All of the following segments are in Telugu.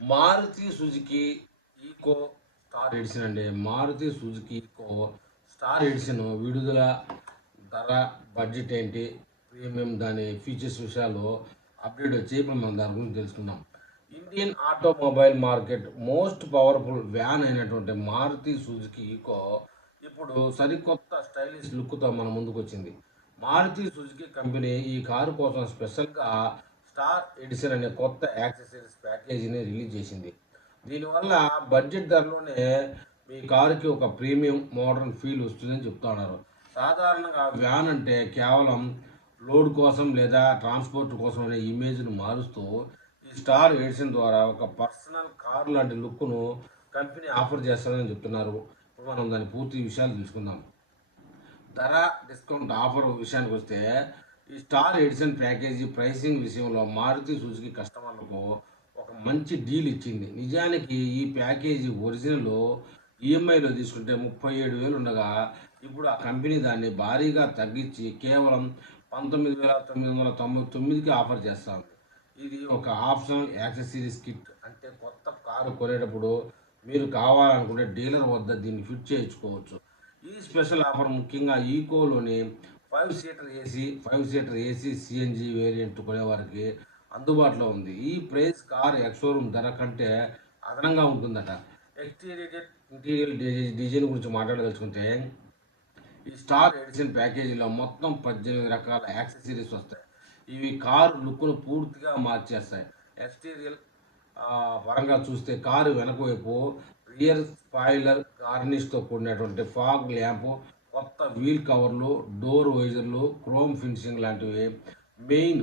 Maruti Suzuki Eeco star edition అండి. Maruti Suzuki Eeco star edition విడుదల ధర, బడ్జెట్ ఏంటి, ప్రీమియం దాని ఫీచర్స్ విషయాలు అప్డేట్ వచ్చి ఇప్పుడు మనం దాని గురించి తెలుసుకుందాం. Indian automobile market most powerful van అయినటువంటి మారుతి సుజుకి ఈకో ఇప్పుడు సరికొత్త స్టైలిష్ లుక్తో మన ముందుకు వచ్చింది. మారుతి సుజుకి కంపెనీ ఈ కారు కోసం స్పెషల్గా స్టార్ ఎడిషన్ అనే కొత్త యాక్సెసరీస్ ప్యాకేజీని రిలీజ్ చేసింది. దీనివల్ల బడ్జెట్ ధరలోనే మీ కారుకి ఒక ప్రీమియం మోడర్న్ ఫీల్ వస్తుందని చెప్తా ఉన్నారు. సాధారణంగా వ్యాన్ అంటే కేవలం లోడ్ కోసం లేదా ట్రాన్స్పోర్ట్ కోసం అనే ఇమేజ్ను మారుస్తూ ఈ స్టార్ ఎడిషన్ ద్వారా ఒక పర్సనల్ కార్ లాంటి లుక్ను కంపెనీ ఆఫర్ చేస్తుందని చెప్తున్నారు. ఇప్పుడు మనం దాని పూర్తి విషయాలు తెలుసుకుందాం. ధర, డిస్కౌంట్ ఆఫర్ విషయానికి వస్తే ఈ స్టార్ ఎడిషన్ ప్యాకేజీ ప్రైసింగ్ విషయంలో మారుతి సుజుకి కస్టమర్లకు ఒక మంచి డీల్ ఇచ్చింది. నిజానికి ఈ ప్యాకేజీ ఒరిజినల్ ఈఎంఐలో తీసుకుంటే 37,000 ఉండగా ఇప్పుడు ఆ కంపెనీ దాన్ని భారీగా తగ్గించి కేవలం 19,999కి ఆఫర్ చేస్తా ఉంది. ఇది ఒక ఆప్షనల్ యాక్సెసరీస్ కిట్, అంటే కొత్త కారు కొనేటప్పుడు మీరు కావాలనుకుంటే డీలర్ వద్ద దీన్ని ఫిట్ చేయించుకోవచ్చు. ఈ స్పెషల్ ఆఫర్ ముఖ్యంగా ఈకోలోని 5 సీటర్ ఏసీ సిఎన్జి వేరియంట్ కొనేవారికి అందుబాటులో ఉంది. ఈ ప్రైస్ కార్ ఎక్స్షోరూమ్ ధర కంటే అదనంగా ఉంటుందట. ఇంటీరియర్ డిజైన్ గురించి మాట్లాడదలుచుకుంటే ఈ స్టార్ ఎడిషన్ ప్యాకేజీలో మొత్తం 18 రకాల యాక్సెసరీస్ వస్తాయి. ఇవి కారు లుక్ను పూర్తిగా మార్చేస్తాయి. ఎక్స్టీరియర్ పరంగా చూస్తే కారు వెనక వైపు రియర్ స్పాయిలర్ గార్నిష్తో కూడినటువంటి ఫాగ్ ల్యాంపు, కొత్త వీల్ కవర్లు, డోర్ వైజర్లు, క్రోమ్ ఫినిషింగ్ లాంటివి మెయిన్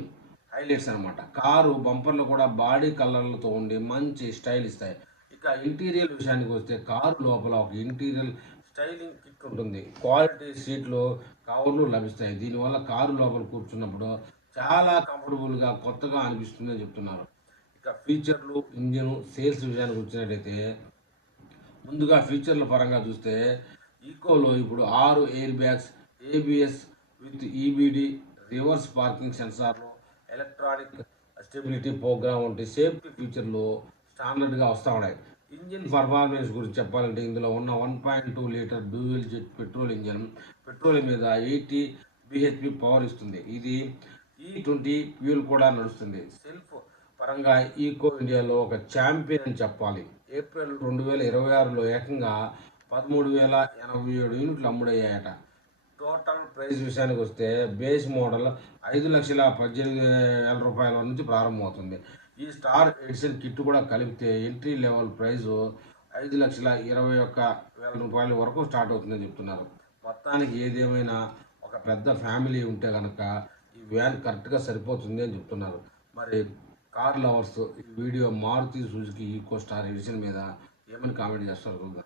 హైలైట్స్ అనమాట. కారు బంపర్లు కూడా బాడీ కలర్లతో ఉండి మంచి స్టైల్ ఇస్తాయి. ఇక ఇంటీరియర్ విషయానికి వస్తే కారు లోపల ఒక ఇంటీరియర్ స్టైలింగ్ కిట్ ఉంటుంది. క్వాలిటీ సీట్లు, కవర్లు లభిస్తాయి. దీనివల్ల కారు లోపల కూర్చున్నప్పుడు చాలా కంఫర్టబుల్గా, కొత్తగా అనిపిస్తుందని చెప్తున్నారు. ఇక ఫీచర్లు, ఇంజిన్, సేల్స్ విషయానికి వచ్చినట్టయితే ముందుగా ఫీచర్ల పరంగా చూస్తే ఈకోలో ఇప్పుడు 6 air bags, ABS with EBD, reverse parking సెన్సార్లు, ఎలక్ట్రానిక్ స్టెబిలిటీ ప్రోగ్రామ్ వంటి సేఫ్టీ ఫీచర్లు స్టాండర్డ్గా వస్తూ ఉన్నాయి. ఇంజిన్ పర్ఫార్మెన్స్ గురించి చెప్పాలంటే ఇందులో ఉన్న 1.2 litre dual jet petrol engine petrol మీద 80 బిహెచ్పి పవర్ ఇస్తుంది. ఇది E20 ఫ్యూల్ కూడా నడుస్తుంది. సెల్ఫ్ పరంగా ఈకో ఇండియాలో ఒక ఛాంపియన్ అని చెప్పాలి. ఏప్రిల్ 2026లో ఏకంగా 13,087 యూనిట్లు అమ్ముడయ్యాయట. టోటల్ ప్రైస్ విషయానికి వస్తే బేస్ మోడల్ 5,18,000 రూపాయల నుంచి ప్రారంభమవుతుంది. ఈ స్టార్ ఎడిషన్ కిట్ కూడా కలిపితే ఎంట్రీ లెవెల్ ప్రైజు 5,21,000 రూపాయల వరకు స్టార్ట్ అవుతుందని చెప్తున్నారు. మొత్తానికి ఏదేమైనా ఒక పెద్ద ఫ్యామిలీ ఉంటే కనుక ఈ వ్యాన్ కరెక్ట్గా సరిపోతుంది అని చెప్తున్నారు. మరి కార్ లవర్స్ ఈ video Maruti Suzuki Eeco star edition మీద ఏమని కామెంట్ చేస్తారు చూద్దాం.